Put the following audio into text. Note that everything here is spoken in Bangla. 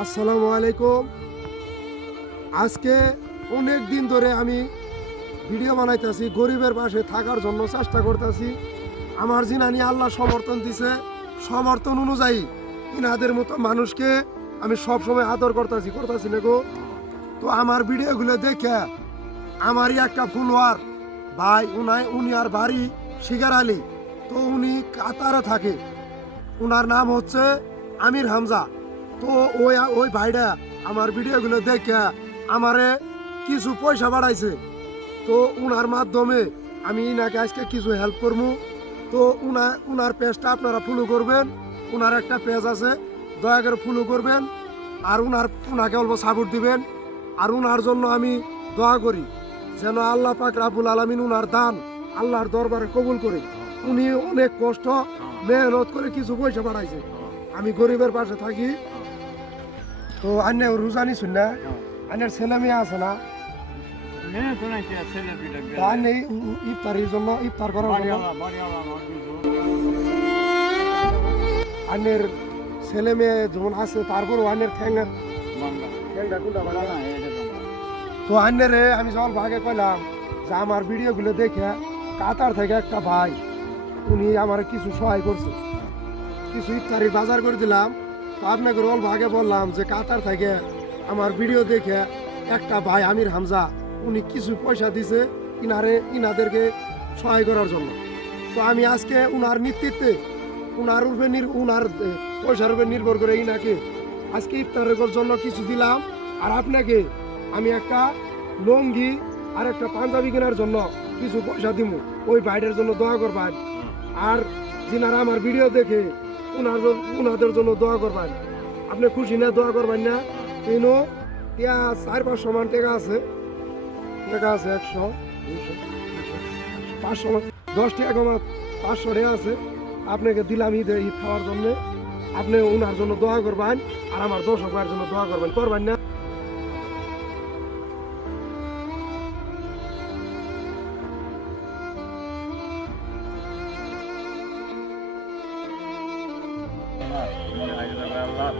আসসালামু আলাইকুম। আজকে অনেক দিন ধরে আমি ভিডিও বানাইতেছি, গরিবের পাশে থাকার জন্য চেষ্টা করতেছি। আমার জিনানি আল্লাহ সমর্থন দিছে, সমর্থন অনুযায়ী ইনাদের মতো মানুষকে আমি সবসময় আদর করতেছি না গো। তো আমার ভিডিওগুলো দেখে আমারই একটা ফুলওয়ার ভাই, উনি আর বাড়ি শিকার আলী। তো উনি কাতারে থাকে, উনার নাম হচ্ছে আমির হামজা। তো ওই ভাইটা আমার ভিডিওগুলো দেখে আমারে কিছু পয়সা বাড়াইছে। তো উনার মাধ্যমে আমি ইনাকে আজকে কিছু হেল্প করবো। তো উনার পেজটা আপনারা ফলো করবেন, উনার একটা পেজ আছে, দয়া করে ফলো করবেন। আর উনাকে অল্প সাপোর্ট দিবেন। আর উনার জন্য আমি দোয়া করি যেন আল্লাহ পাক রাব্বুল আলামিন উনার দান আল্লাহর দরবারে কবুল করে। উনি অনেক কষ্ট মেহনত করে কিছু পয়সা বাড়াইছে। আমি গরিবের পাশে থাকি। তো আন্নে রোজানি শুন না, আন্নের ছেলে মেয়ে আছে না, ইফতারের জন্য ইফতার করার জন্য আন্নের ছেলে মেয়ে যেমন আছে, তারপরও আন্নের ঠ্যাংটা কোনটা ভালো না। তো আন্নারে আমি যখন ভাগে কইলাম যে আমার ভিডিওগুলো দেখে কাতার থেকে একটা ভাই উনি আমার কিছু সহায় করছে, কিছু ইফতারির বাজার করে দিলাম। তো আপনাকে রোল ভাগে বললাম যে কাতার থেকে আমার ভিডিও দেখে একটা ভাই আমির হামজা উনি কিছু পয়সা দিছে ইনাদেরকে সহায় করার জন্য। তো আমি আজকে উনার নেতৃত্বে উনার পয়সার উপর নির্ভর করে ইনাকে আজকে ইফতারের জন্য কিছু দিলাম। আর আপনাকে আমি একটা লঙ্গি আর একটা পাঞ্জাবি কেনার জন্য কিছু পয়সা দিব, ওই ভাইটার জন্য দোয়া করবেন। আর যিনারা আমার ভিডিও দেখে উনাদের জন্য দোয়া করবেন। আপনি খুশি না? দোয়া করবেন না? কিন্তু 4-500 মান টাকা আছে, 100, 200, 500, 10 টাকা কমা 500 টাকা আছে। আপনাকে দিলাম ঈদ খাওয়ার জন্য। আপনি উনার জন্য দোয়া করবেন আর আমার দর্শক ভাইয়ের জন্য দোয়া করবেন না? Allah